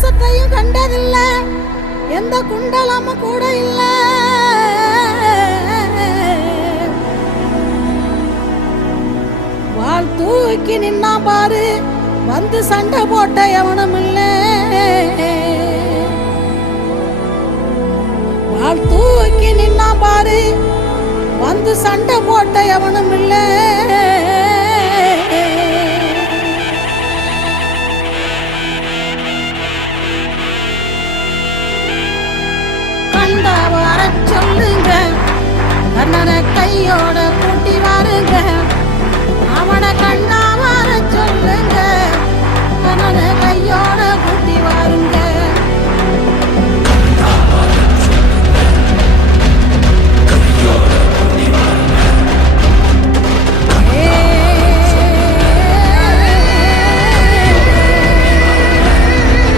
பாசத்தையும் கண்டதில்ல, எந்த குண்டலமும் கூட இல்ல. வாள் தூக்கி நின்னா பாரு, வந்து சண்டை போட்ட எவனும் இல்ல. வாள் தூக்கி நின்னா பாரு, வந்து சண்டை போட்ட எவனும் இல்ல. கண்ட வர சொல்லுங்க, கண்ணனை கையோட கூட்டி வாருங்க. அவனை கண்டா வர சொல்லுங்க, கண்ணனை கையோட